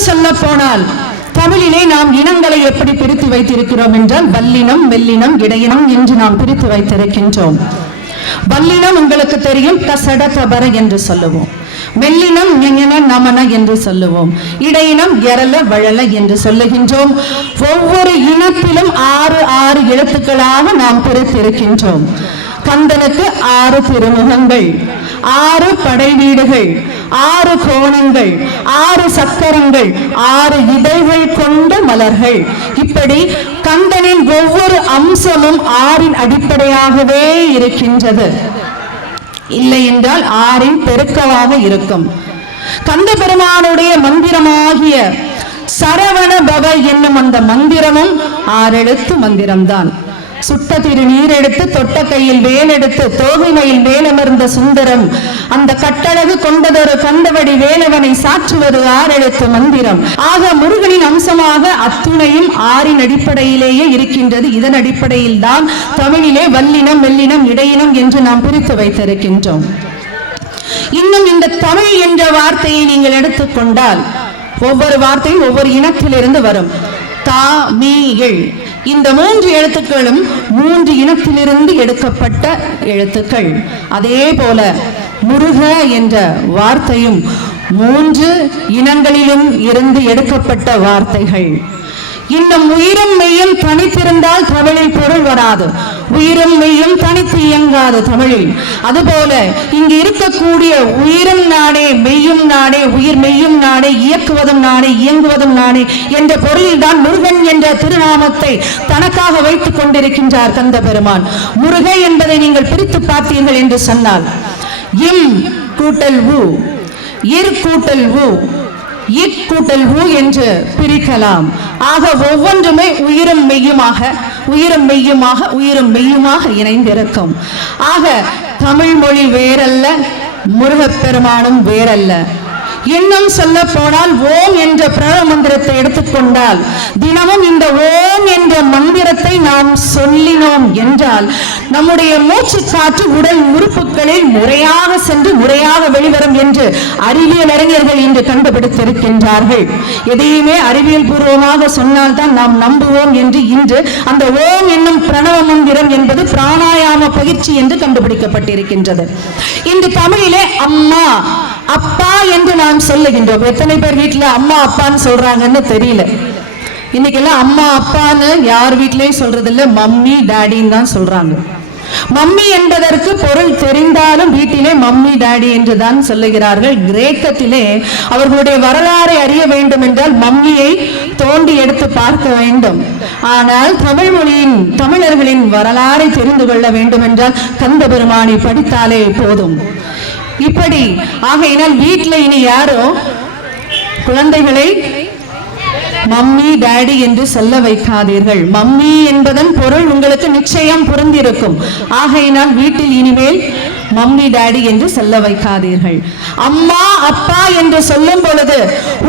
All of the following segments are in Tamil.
இன்னும் சொல்ல போனால் தமிழிலே நாம் இனங்களை எப்படி பிரித்து வைத்திருக்கிறோம் என்றால் வல்லினம், மெல்லினம், இடையினம் என்று நாம் பிரித்து வைத்திருக்கின்றோம். வல்லினம் உங்களுக்கு தெரியும், கசட கபர என்று சொல்லுவோம். மெல்லினம் ஞஞன நமன என்று சொல்லுவோம். இடையினம் எரல வழல என்று சொல்லுகின்றோம். ஒவ்வொரு இனத்திலும் 6 எழுத்துக்களாக நாம் பிரித்திருக்கின்றோம். கந்தனுக்கு 6 திருமுகங்கள், 6 படை வீடுகள், 6 கோணங்கள், 6 சக்கரங்கள், 6 இதழ்கள் கொண்ட மலர்கள். இப்படி கந்தனின் ஒவ்வொரு அம்சமும் 6 அடிப்படையாகவே இருக்கின்றது. இல்லை என்றால் 6 பெருக்கமாக இருக்கும். கந்த பெருமானுடைய மந்திரமாகிய சரவண பவ என்னும் அந்த மந்திரமும் 6 எழுத்து மந்திரம்தான். சுட்ட திருநீர் எடுத்து தொட்ட கையில் வேல் எடுத்து தோகைமையில் வேலமர்ந்த சுந்தரம் அந்த கட்டழகு கொண்டதொரு கந்தவடி வேலவனை சாற்றுவது 6 எழுத்து மந்திரம். ஆக முருகனின் அம்சமாக அத்துணையும் 6 அடிப்படையிலேயே இருக்கின்றது. இதன் அடிப்படையில் தான் தமிழிலே வல்லினம், மெல்லினம், இடையினம் என்று நாம் பிரித்து வைத்திருக்கின்றோம். இன்னும் இந்த தமிழ் என்ற வார்த்தையை நீங்கள் எடுத்துக்கொண்டால் ஒவ்வொரு வார்த்தையும் ஒவ்வொரு இனத்திலிருந்து வரும். தா, மீ, எள் இந்த 3 எழுத்துக்களும் 3 இனத்திலிருந்து எடுக்கப்பட்ட எழுத்துக்கள். அதே போல முருக என்ற வார்த்தையும் 3 இனங்களிலும் இருந்து எடுக்கப்பட்ட வார்த்தைகள். இன்னும் உயிரும் மெய்யும் தனித்திருந்தால் தமிழில் பொருள் வராது. உயிரும் மெய்யும் தனித்து இயங்காது தமிழில். அதுபோல இங்கு இருக்கக்கூடிய உயிரும் நாடே, மெய்யும் நாடே, உயிர் மெய்யும் நாடே, இயக்குவதும் நாடே, இயங்குவதும் நாடே என்ற பொருளில் தான் முருகன் என்ற திருநாமத்தை தனக்காக வைத்துக் கொண்டிருக்கின்றார் கந்த பெருமான். முருக என்பதை நீங்கள் பிரித்து பார்த்தீர்கள் என்று சொன்னால் இம் கூட்டல் உ, இர் கூட்டல் உ, இக் கூட்டல் உ என்று பிரிக்கலாம். ஆக ஒவ்வொன்றுமே உயிரும் மெய்யுமாக, உயிரும் மெய்யுமாக, உயிரும் மெய்யுமாக இணைந்திருக்கும். ஆக தமிழ் மொழி வேறல்ல, முருகப்பெருமானும் வேறல்ல. இன்னும் சொல்ல போனால் ஓம் என்ற பிரணவ மந்திரத்தை எடுத்துக்கொண்டால் தினமும் இந்த ஓம் என்ற மந்திரத்தை நாம் சொல்லினோம் என்றால் நம்முடைய மூச்சு காற்று உடல் உறுப்புகளில் முறையாக சென்று முறையாக வெளிவரும் என்று அறிவியல் அறிஞர்கள் இன்று கண்டுபிடித்திருக்கின்றார்கள். எதையுமே அறிவியல் பூர்வமாக சொன்னால்தான் நாம் நம்புவோம் என்று இன்று அந்த ஓம் என்னும் பிரணவ மந்திரம் என்பது பிராணாயாம பயிற்சி என்று கண்டுபிடிக்கப்பட்டிருக்கின்றது. இன்று தமிழிலே அம்மா, அப்பா என்று நாம் சொல்லுகின்றோம். எத்தனை பேர் வீட்டுல அம்மா அப்பான்னு சொல்றாங்கன்னு தெரியல. இன்னைக்கெல்லாம் அம்மா அப்பான்னு யார் வீட்லயும் சொல்றது இல்ல, மம்மி டாடின்னு தான் சொல்றாங்க. மம்மி என்பதற்கு பொருள் தெரிந்தாலும் வீட்டிலே மம்மி டாடி என்று தான் சொல்லுகிறார்கள். கிரேக்கத்திலே அவர்களுடைய வரலாறை அறிய வேண்டும் என்றால் மம்மியை தோண்டி எடுத்து பார்க்க வேண்டும். ஆனால் தமிழ் மொழியின் தமிழர்களின் வரலாறை தெரிந்து கொள்ள வேண்டும் என்றால் கந்த பெருமானை படித்தாலே போதும். இப்படி ஆகையினால் வீட்டில் இனி யாரோ குழந்தைகளை மம்மி டாடி என்று சொல்ல வைக்காதீர்கள். மம்மி என்பதன் பொருள் உங்களுக்கு நிச்சயம் புரிந்திருக்கும். ஆகையினால் வீட்டில் இனிமேல் மம்மி டாடி என்று சொல்ல வைக்காதீர்கள். அம்மா அப்பா என்று சொல்லும் பொழுது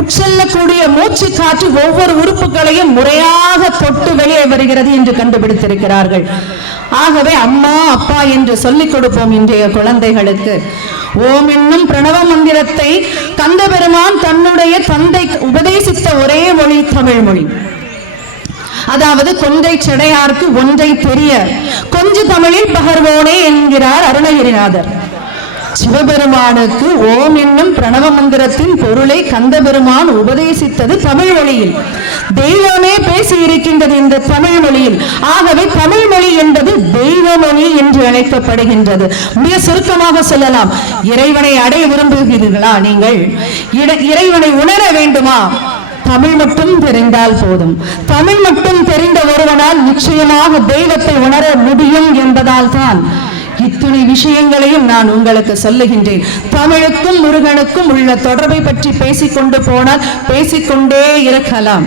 உட்செல்லக்கூடிய மூச்சு காற்று ஒவ்வொரு உறுப்புகளையும் முறையாக தொட்டு வெளியே வருகிறது என்று கண்டுபிடித்திருக்கிறார்கள். ஆகவே அம்மா அப்பா என்று சொல்லிக் கொடுப்போம் இன்றைய குழந்தைகளுக்கு. ஓம் என்னும் பிரணவ மந்திரத்தை கந்த பெருமான் தன்னுடைய தந்தை உபதேசித்த ஒரே மொழி தமிழ் மொழி. அதாவது கொன்றை செடையார்க்கு ஒன்றை தெரிய கொஞ்ச தமிழில் பகர்வோனே என்கிறார் அருணகிரிநாதர். சிவபெருமானுக்கு ஓம் என்னும் பிரணவ மந்திரத்தின் பொருளை கந்த பெருமான் உபதேசித்தது தமிழ் மொழியில். தெய்வமே பேசி இருக்கின்றது இந்த தமிழ் மொழியில். ஆகவே தமிழ் மொழி என்பது தெய்வ மொழி என்று அழைக்கப்படுகின்றது. மிக சுருக்கமாக சொல்லலாம், இறைவனை அடைய விரும்புகிறீர்களா? நீங்கள் இறைவனை உணர வேண்டுமா? தமிழ் மட்டும் தெரிந்தால் போதும். தமிழ் மட்டும் தெரிந்த ஒருவனால் நிச்சயமாக தெய்வத்தை உணர முடியும் என்பதால் தான் இத்துணை விஷயங்களையும் நான் உங்களுக்கு சொல்லுகின்றேன். தமிழுக்கும் முருகனுக்கும் உள்ள தொடர்பை பற்றி பேசிக்கொண்டு போனால் பேசிக்கொண்டே இருக்கலாம்.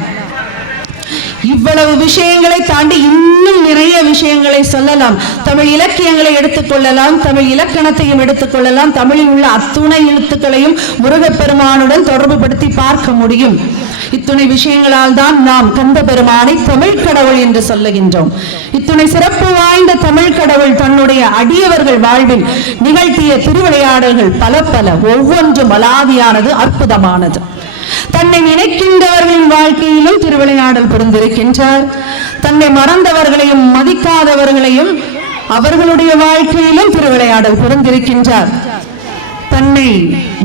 இவ்வளவு விஷயங்களை தாண்டி இன்னும் நிறைய விஷயங்களை சொல்லலாம். தமிழ் இலக்கியங்களை எடுத்துக்கொள்ளலாம், தமிழ் இலக்கணத்தையும் எடுத்துக்கொள்ளலாம். தமிழில் உள்ள அத்துணை எழுத்துக்களையும் முருகப்பெருமானுடன் தொடர்பு படுத்தி பார்க்க முடியும். இத்துணை விஷயங்களால் தான் நாம் கந்த பெருமானை தமிழ் கடவுள் என்று சொல்லுகின்றோம். இத்துணை சிறப்பு வாய்ந்த தமிழ் கடவுள் தன்னுடைய அடியவர்கள் வாழ்வில் நிகழ்த்திய திருவிளையாடல்கள் பல பல, ஒவ்வொன்றும் அலாதியானது, அற்புதமானது. தன்னை நினைக்கின்றவர்களின் வாழ்க்கையிலும் திருவிளையாடல் புரிந்திருக்கின்றார். தன்னை மறந்தவர்களையும் மதிக்காதவர்களையும் அவர்களுடைய வாழ்க்கையிலும் திருவிளையாடல் புரிந்திருக்கின்றார். தன்னை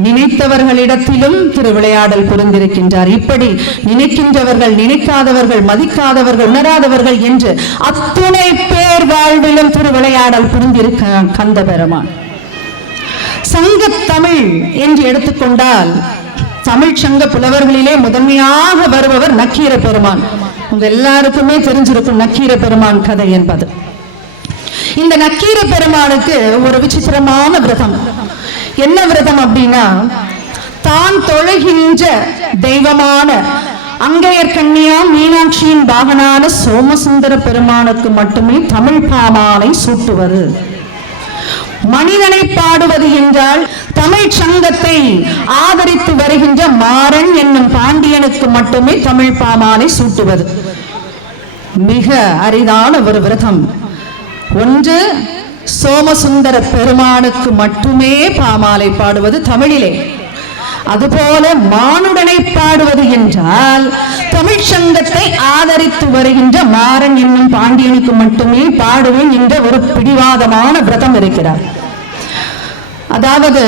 நினைத்தவர்களிடத்திலும் திருவிளையாடல் புரிந்திருக்கின்றார். இப்படி நினைக்கின்றவர்கள், நினைக்காதவர்கள், மதிக்காதவர்கள், உணராதவர்கள் என்று அத்துணை பேர் வாழ்விலும் திருவிளையாடல் புரிந்திருக்க கந்த பெருமான். சங்கத்தமிழ் என்று எடுத்துக்கொண்டால் தமிழ் சங்க புலவர்களிலே முதன்மையாக வருபவர் நக்கீர பெருமான். உங்க எல்லாருக்குமே தெரிஞ்சிருக்கும் நக்கீர பெருமான் கதை என்பது. இந்த நக்கீர பெருமானுக்கு ஒரு விசித்திரமான விரதம். என்ன விரதம் அப்படின்னா, தான் தொழுகின்ற தெய்வமான அங்கையர் கன்னியா மீனாட்சியின் பாகனான சோமசுந்தர பெருமானுக்கு மட்டுமே தமிழ் பாமாலை சூட்டுவது. மனிதனை பாடுவது என்றால் தமிழ் சங்கத்தை ஆதரித்து வருகின்ற மாறன் என்னும் பாண்டியனுக்கு மட்டுமே தமிழ் பாமாலை சூட்டுவது மிக அரிதான ஒரு விரதம். ஒன்று, சோமசுந்தர பெருமானுக்கு மட்டுமே பாமாலை பாடுவது தமிழிலே. அதுபோல மானுடனை பாடுவது என்றால் தமிழ் சங்கத்தை ஆதரித்து வருகின்ற மாறன் என்னும் பாண்டியனுக்கு மட்டுமே பாடுவேன் என்ற ஒரு பிடிவாதமான விரதம் இருக்கிறார். அதாவது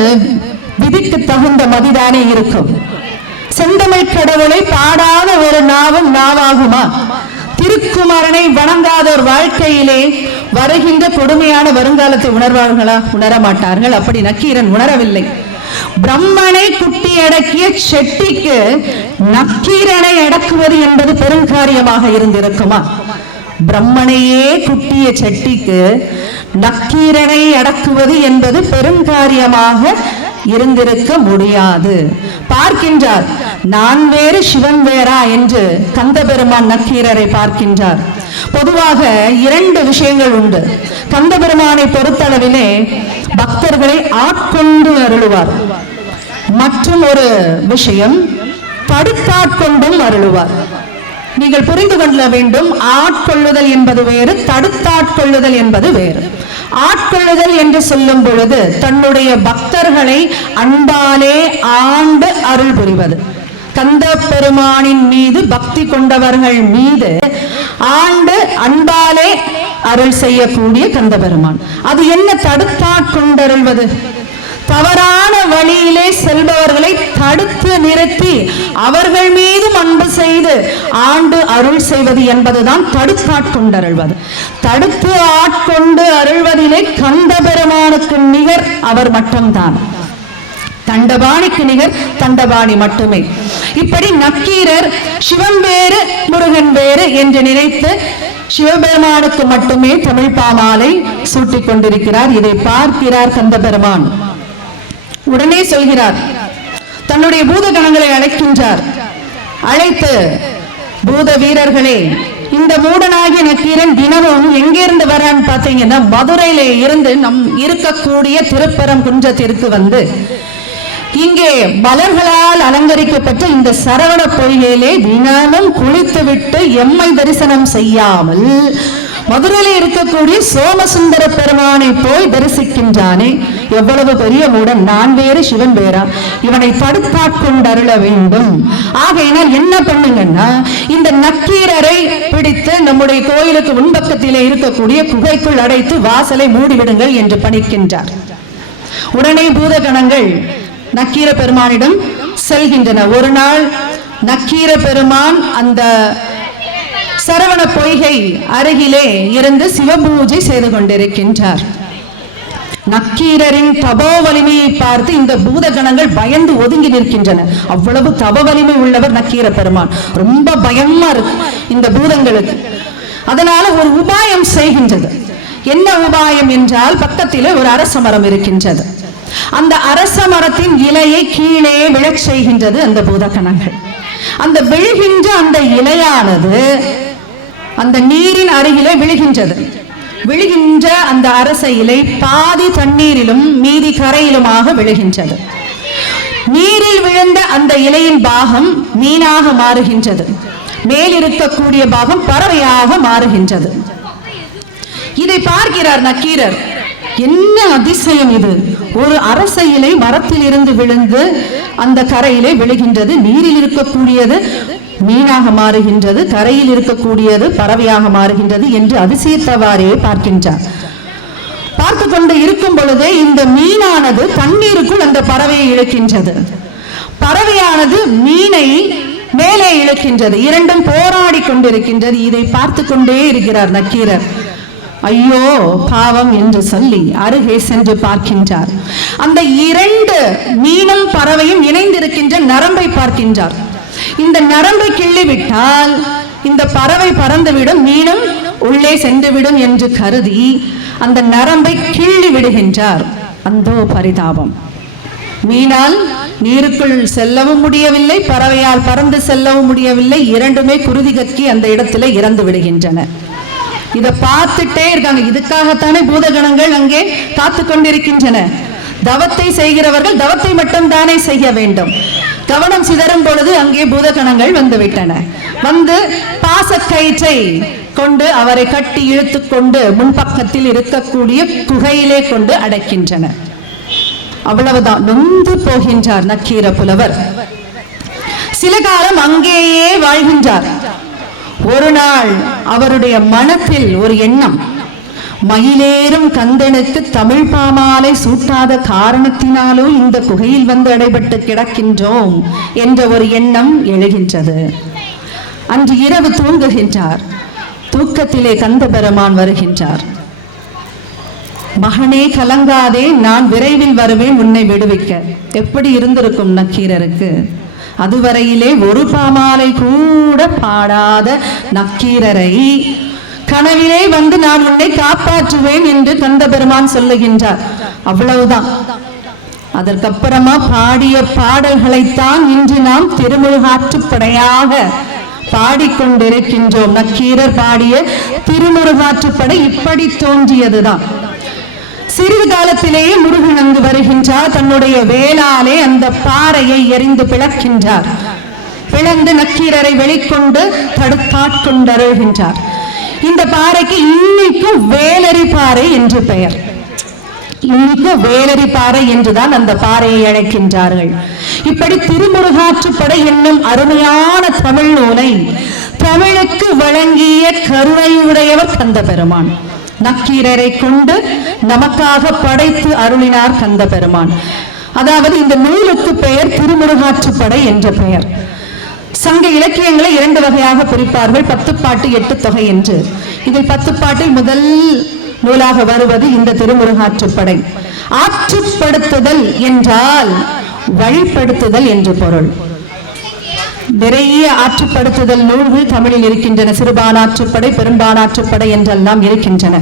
விதிக்கு தகுந்த மதிதானே இருக்கும். செந்தமிழ் கடவுளை பாடாத ஒரு நாவும் நாவாகுமா? திருக்குமரனை வணங்காதோர் வாழ்க்கையிலே வருகின்ற கொடுமையான வருங்காலத்தை உணர்வார்களா? உணர மாட்டார்கள். அப்படி நக்கீரன் உணரவில்லை. பிரம்மனை குட்டி அடக்கிய செட்டிக்கு நக்கீரனை அடக்குவது என்பது பெருங்காரியமாக இருந்திருக்குமா? பிரம்மனையே குட்டிய செட்டிக்கு நக்கீரனை அடக்குவது என்பது பெருங்காரியமாக இருந்திருக்க முடியாது. பார்க்கின்றார், நான் வேறு சிவன் வேறா என்று கந்த பெருமான் நக்கீரரை பார்க்கின்றார். பொதுவாக இரண்டு விஷயங்கள் உண்டு. கந்த பெருமானை பொறுத்தளவிலே பக்தர்களை ஆட்கொண்டு அருளுவார். மற்றும் ஒரு விஷயம், தடுத்தாட்கொண்டும் அருளுவார். நீங்கள் புரிந்து கொள்ள வேண்டும், ஆட்கொள்ளுதல் என்பது வேறு, தடுத்தாட்கொள்ளுதல் என்பது வேறு. ஆட்கொள்ளுதல் என்று சொல்லும் பொழுது தன்னுடைய பக்தர்களை அன்பாலே ஆண்டு அருள் புரிவது. கந்த பெருமானின் மீது பக்தி கொண்டவர்கள் மீது ஆண்டு அன்பாலே அருள் செய்யக்கூடிய கந்த பெருமான். அது என்ன தடுத்தாட்கொண்டருள்வது? தவறான வழியிலே செல்பவர்களை தடுத்து நிறுத்தி அவர்கள் மீதும் அன்பு செய்து ஆண்டு அருள் செய்வது என்பதுதான் தடுத்தாட்கொண்டருள்வது. தடுத்து ஆட்கொண்டு அருள்வதிலே கந்த பெருமானுக்கு நிகர் அவர் மட்டும்தான். தண்டபாணிக்கு நிகர் தண்டபாணி மட்டுமே. இப்படி நக்கீரர் சிவன் வேறு முருகன் வேறு என்று நினைத்து சிவபெருமானுக்கு மட்டுமே தமிழ் பாமாலை சூட்டிக் கொண்டிருக்கிறார். இதை பார்க்கிறார் கந்த பெருமான். உடனே சொல்கிறார், தன்னுடைய பூத கணங்களை அழைக்கின்றார். அழைத்து, பூத வீரர்களே, இந்த மூடனாகிய நக்கீரன் தினமும் எங்கிருந்து வரான்னு பார்த்தீங்கன்னா மதுரையிலே இருந்து நம் இருக்கக்கூடிய திருப்பரங்குன்றத்திற்கு வந்து இங்கே மலர்களால் அலங்கரிக்கப்பட்ட இந்த சரவண பொய்கையிலே தினமும் குளித்துவிட்டு எம்மை தரிசனம் செய்யாமல் மதுரையில் இருக்கக்கூடிய சோமசுந்தர பெருமானை போய் தரிசிக்கின்றானே, எவ்வளவு பெரிய மூடன்! நான் வேறு சிவன் வேறா? இவனை தடுத்தாட்கொண்டருள வேண்டும். ஆகையினால் என்ன பண்ணுங்கன்னா, இந்த நக்கீரரை பிடித்து நம்முடைய கோயிலுக்கு முன்பக்கத்திலே இருக்கக்கூடிய குகைக்குள் அடைத்து வாசலை மூடிவிடுங்கள் என்று பணிக்கின்றார். உடனே பூதகணங்கள் நக்கீர பெருமானிடம் செல்கின்றன. ஒரு நாள் நக்கீர பெருமான் அந்த சரவண பொய்கை அருகிலே இருந்து சிவபூஜை செய்து கொண்டிருக்கின்றார். நக்கீரரின் தபோ வலிமையை பார்த்து இந்த பூதகணங்கள் பயந்து ஒதுங்கி நிற்கின்றன. அவ்வளவு தப வலிமை உள்ளவர் நக்கீர பெருமான். ரொம்ப பயமா இருக்கு இந்த பூதங்களுக்கு. அதனால ஒரு உபாயம் செய்கின்றது. என்ன உபாயம் என்றால், பக்கத்திலே ஒரு அரச மரம் இருக்கின்றது. அந்த அரச மரத்தின் இலையை கீழே விழச் செய்கின்றது அந்த பூதகணங்கள். அந்த விழுகின்ற அந்த இலையானது அந்த நீரின் அருகிலே விழுகின்றது. விழுகின்ற அந்த அரச இலை பாதி தண்ணீரிலும் மீதி கரையிலுமாக விழுகின்றது. நீரில் விழுந்த அந்த இலையின் பாகம் மீனாக மாறுகின்றது. மேல் இருக்கக்கூடிய பாகம் பறவையாக மாறுகின்றது. இதை பார்க்கிறார் நக்கீரர். என்ன அதிசயம் இது! ஒரு அரச இலை மரத்தில் இருந்து விழுந்து அந்த கரையிலே விழுகின்றது. நீரில் இருக்கக்கூடியது மீனாக மாறுகின்றது, கரையில் இருக்கக்கூடியது பறவையாக மாறுகின்றது என்று அதிசயத்தவாறே பார்க்கின்றார். பார்த்து கொண்டு இருக்கும் பொழுதே இந்த மீனானது தண்ணீருக்குள் அந்த பறவையை இழுக்கின்றது, பறவையானது மீனை மேலே இழுக்கின்றது. இரண்டும் போராடி கொண்டிருக்கின்றது. இதை பார்த்து கொண்டே இருக்கிறார் நக்கீரர். ஐயோ பாவம் என்று சொல்லி அருகே சென்று பார்க்கின்றார். அந்த இரண்டு மீனும் பறவையும் இணைந்திருக்கின்ற நரம்பை பார்க்கின்றார். இந்த நரம்பை கிள்ளிவிட்டால் இந்த பறவை பறந்துவிடும், மீனும் உள்ளே சென்றுவிடும் என்று கருதி அந்த நரம்பை கிள்ளி விடுகின்றார். அந்தோ பரிதாபம்! மீனால் நீருக்குள் செல்லவும் முடியவில்லை, பறவையால் பறந்து செல்லவும் முடியவில்லை. இரண்டுமே குருதி கக்கி அந்த இடத்துல இறந்து விடுகின்றன. இதை பார்த்துட்டே இருக்காங்க. இதுக்காகத்தானே பூதகணங்கள் அங்கே காத்து கொண்டிருக்கின்றன. தவத்தை செய்கிறவர்கள் தவத்தை மட்டும் தானே செய்ய வேண்டும். கவனம் சிதறும் பொழுது அங்கே பூதகணங்கள் வந்துவிட்டன. வந்து பாசக்கயிற்றை கொண்டு அவரை கட்டி இழுத்து கொண்டு முன்பக்கத்தில் இருக்கக்கூடிய குகையிலே கொண்டு அடைக்கின்றன. அவ்வளவுதான். நொந்து போகின்றார் நக்கீர புலவர். சில காலம் அங்கேயே வாழ்கின்றார். ஒரு நாள் அவருடைய மனத்தில் ஒரு எண்ணம், மயிலேறும் கந்தனுக்கு தமிழ் பாமாலை சூட்டாத காரணத்தினாலோ இந்த குகையில் வந்து அடைபட்டு கிடக்கின்றோம் என்ற ஒரு எண்ணம் எழுகின்றது. அன்று இரவு தூங்குகின்றார். தூக்கத்திலே கந்த பெருமான் வருகின்றார். மகனே கலங்காதே, நான் விரைவில் வருவேன் உன்னை விடுவிக்க. எப்படி இருந்திருக்கும் நக்கீரருக்கு! அதுவரையிலே ஒரு பாமாலை கூட பாடாத நக்கீரரை கனவிலே வந்து நான் உன்னை காப்பாற்றுவேன் என்று கந்த பெருமான் சொல்லுகின்றார். அவ்வளவுதான். அதற்கப்புறமா பாடிய பாடல்களைத்தான் இன்று நாம் திருமுருகாற்றுப்படையாக பாடிக்கொண்டிருக்கின்றோம். நக்கீரர் பாடிய திருமுருகாற்றுப்படை இப்படி தோன்றியதுதான். சிறிது காலத்திலேயே முருகன் அங்கு வருகின்றார். தன்னுடைய வேளாலே அந்த பாறையை எரிந்து பிளக்கின்றார். பிளந்து நக்கீரரை வெளிக்கொண்டு தடுத்தாட்கொண்டருகின்றார். இந்த பாறைக்கு இன்னைக்கும் வேலரி பாறை என்று பெயர். இன்னைக்கு வேலரி பாறை என்றுதான் அந்த பாறையை அழைக்கின்றார்கள். இப்படி திருமுருகாற்றுப்படை என்னும் அருமையான தமிழ் நூலை தமிழுக்கு வழங்கிய கருணையுடையவர் கந்த பெருமான். நக்கீரரை கொண்டு நமக்காக படைத்து அருளினார் கந்த பெருமான். அதாவது இந்த நூலுக்கு பெயர் திருமுருகாற்றுப்படை என்ற பெயர். சங்க இலக்கியங்களை இரண்டு வகையாக பிரிப்பார்கள், 10 பாட்டு 8 தொகை என்று. இதில் 10 பாட்டில் முதல் நூலாக வருவது இந்த திருமுருகாற்றுப்படை. ஆற்றுப்படுத்துதல் என்றால் வழிப்படுத்துதல் என்று பொருள். நிறைய ஆற்றுப்படுத்துதல் நூல்கள் தமிழில் இருக்கின்றன. சிறுபானாற்றுப்படை, பெரும்பானாற்றுப்படை என்றெல்லாம் இருக்கின்றன.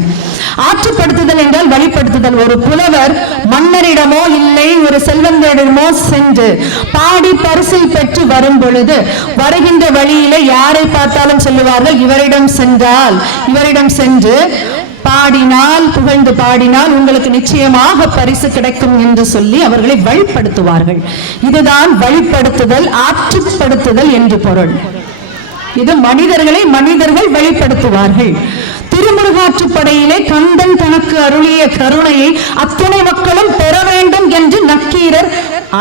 ஆற்றுப்படுத்துதல் என்றால் வழிப்படுத்துதல். ஒரு புலவர் மன்னரிடமோ இல்லை ஒரு செல்வந்தரிடமோ சென்று பாடி பரிசில் பெற்று வரும் பொழுது வருகின்ற வழியிலே யாரை பார்த்தாலும் சொல்லுவார்கள், இவரிடம் சென்று பாடினால், புகழ்ந்து பாடினால் உங்களுக்கு நிச்சயமாக பரிசு கிடைக்கும் என்று சொல்லி அவர்களை வழிப்படுத்துவார்கள். இதுதான் வழிப்படுத்துதல், ஆற்றுப்படுத்துதல் என்று பொருள். இது மனிதர்கள் வழிப்படுத்துவார்கள். திருமுருகாற்றுப்படையிலே கந்தன் தனக்கு அருளிய கருணையை அத்தனை மக்களும் பெற வேண்டும் என்று நக்கீரர்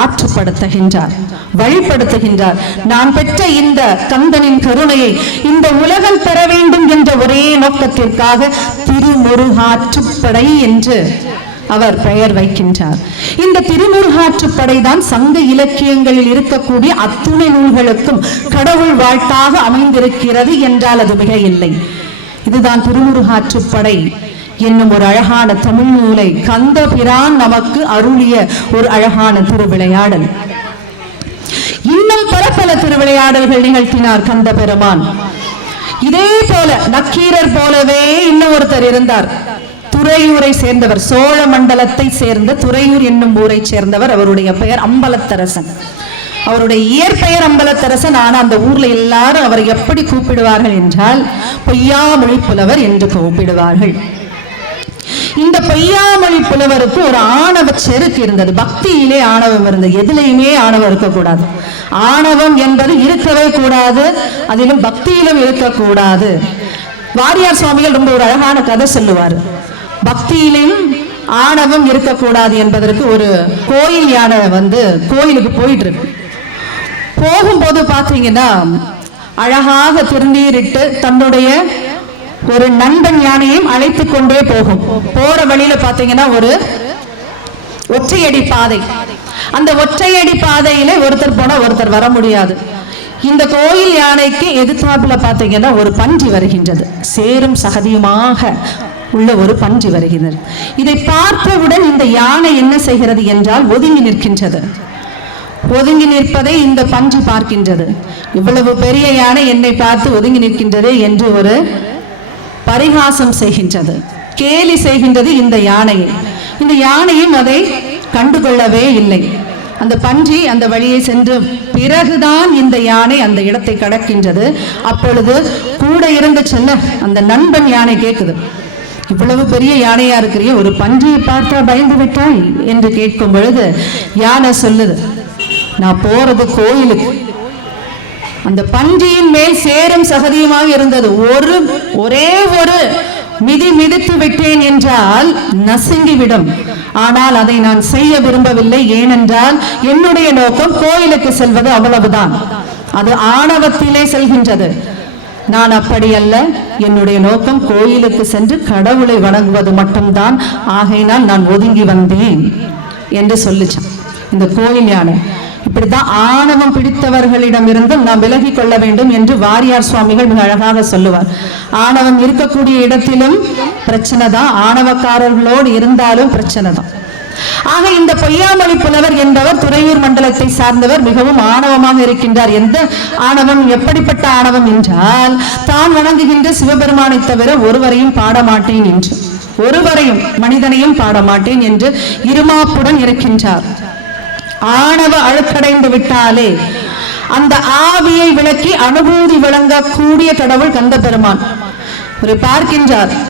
ஆற்றுப்படுத்துகின்றார், வழிப்படுத்துகின்றார். நான் பெற்ற இந்த கந்தனின் கருணையை இந்த உலகம் பெற வேண்டும் என்ற ஒரே நோக்கத்திற்காக திருமுருகாற்றுப்படை என்று அவர் பெயர் வைக்கின்றார். இந்த திருமுருகாற்றுப்படை தான் சங்க இலக்கியங்களில் இருக்கக்கூடிய அத்துணை நூல்களுக்கும் கடவுள் வாழ்த்தாக அமைந்திருக்கிறது என்றால் அது மிக இல்லை. இதுதான் திருமுருகாற்றுப்படை என்னும் ஒரு அழகான தமிழ் நூலை கந்த பிரான் நமக்கு அருளிய ஒரு அழகான திருவிளையாடல். இன்னும் பல திருவிளையாடல்கள் நிகழ்த்தினார் கந்த பெருமான். இதே போல நக்கீரர் போலவே இன்னும் ஒருத்தர் இருந்தார். துறையூரை சேர்ந்தவர், சோழ மண்டலத்தை சேர்ந்த துறையூர் என்னும் ஊரை சேர்ந்தவர். அவருடைய பெயர் அம்பலத்தரசன். அவருடைய இயற்பெயர் அம்பலத்தரசன். ஆனா அந்த ஊர்ல எல்லாரும் அவரை எப்படி கூப்பிடுவார்கள் என்றால் பொய்யாமொழி புலவர் என்று கூப்பிடுவார்கள். இந்த பொய்யாமொழி புலவருக்கு ஒரு ஆணவ செருக்கு இருந்தது. பக்தியிலே ஆணவம் இருந்தது. எதிலையுமே ஆணவம் இருக்கக்கூடாது. ஆணவம் என்பது இருக்கவே கூடாது, அதிலும் பக்தியிலும் இருக்கக்கூடாது. வாரியார் சுவாமிகள் ரொம்ப ஒரு அழகான கதை சொல்லுவார். பக்தியிலும் ஆணவம் இருக்கக்கூடாது என்பதற்கு ஒரு கோயில் யானை கோயிலுக்கு போயிட்டு இருக்கு. போகும்போது பார்த்தீங்கன்னா அழகாக திருநீரிட்டு தன்னுடைய ஒரு நண்பன் யானையும் அழைத்து கொண்டே போகும். போற வழியில பார்த்தீங்கன்னா ஒரு ஒற்றையடி பாதை. அந்த ஒற்றையடி பாதையில ஒருத்தர் போனா ஒருத்தர் வர முடியாது. இந்த கோயில் யானைக்கு எதிர்த்தாப்புல பார்த்தீங்கன்னா ஒரு பன்றி வருகின்றது. சேரும் சகதியுமாக உள்ள ஒரு பன்றி வருகிறது. இதை பார்த்தவுடன் இந்த யானை என்ன செய்கிறது என்றால் ஒதுங்கி நிற்கின்றது. ஒதுங்கி நிற்பதை இந்த பன்றி பார்க்கின்றது. இவ்வளவு பெரிய யானை என்னை பார்த்து ஒதுங்கி நிற்கின்றது என்று ஒரு பரிகாசம் செய்கின்றது, கேலி செய்கின்றது இந்த யானையை. இந்த யானையும் அதை கண்டுகொள்ளவே இல்லை. அந்த பன்றி அந்த வழியை சென்று பிறகுதான் இந்த யானை அந்த இடத்தை கடக்கின்றது. அப்பொழுது கூட இருந்து செல்ல அந்த நண்பன் யானை கேட்குது, இவ்வளவு பெரிய யானையா இருக்கிறிய, ஒரு பன்றியை பார்த்தா பயந்து விட்டாய் என்று கேட்கும் பொழுது யானை சொல்லுது, நான் போறது கோயிலுக்கு. அந்த பன்றியின் மேல் சேரும் சகதியுமாக இருந்தது. ஒரே ஒரு மிதி மிதித்து விட்டேன் என்றால் நசுங்கிவிடும். ஆனால் அதை நான் செய்ய விரும்பவில்லை. ஏனென்றால் என்னுடைய நோக்கம் கோயிலுக்கு செல்வது, அவ்வளவுதான். அது ஆணவத்திலே செல்கின்றது. நான் அப்படி அல்ல. என்னுடைய நோக்கம் கோயிலுக்கு சென்று கடவுளை வணங்குவது மட்டும்தான். ஆகையினால் நான் ஒதுங்கி வந்தேன் என்று சொல்லிச்சான் இந்த கோயில் யானை. இப்படித்தான் ஆணவம் பிடித்தவர்களிடமிருந்து நாம் விலகி கொள்ள வேண்டும் என்று வாரியார் சுவாமிகள் மிக அழகாக சொல்லுவார். ஆணவம் இருக்கக்கூடிய இடத்திலும் பிரச்சனை தான், ஆணவக்காரர்களோடு இருந்தாலும் பிரச்சனை தான். ஆக இந்த பொய்யாமொழி புலவர் என்பவர் துறையூர் மண்டலத்தை சார்ந்தவர், மிகவும் ஆணவமாக இருக்கின்றார். எந்த ஆணவம், எப்படிப்பட்ட ஆணவம் என்றால், தான் வணங்குகின்ற சிவபெருமானை தவிர ஒருவரையும் பாடமாட்டேன் என்று, ஒருவரையும் மனிதனையும் பாடமாட்டேன் என்று இருமாப்புடன் இருக்கின்றார். ஆணவ அழுக்கடைந்து விட்டாலே அந்த ஆவியை விளக்கி அனுபூதி வழங்கக்கூடிய கடவுள் கந்த பெருமான். ஒரு பார்க்கின்றார்.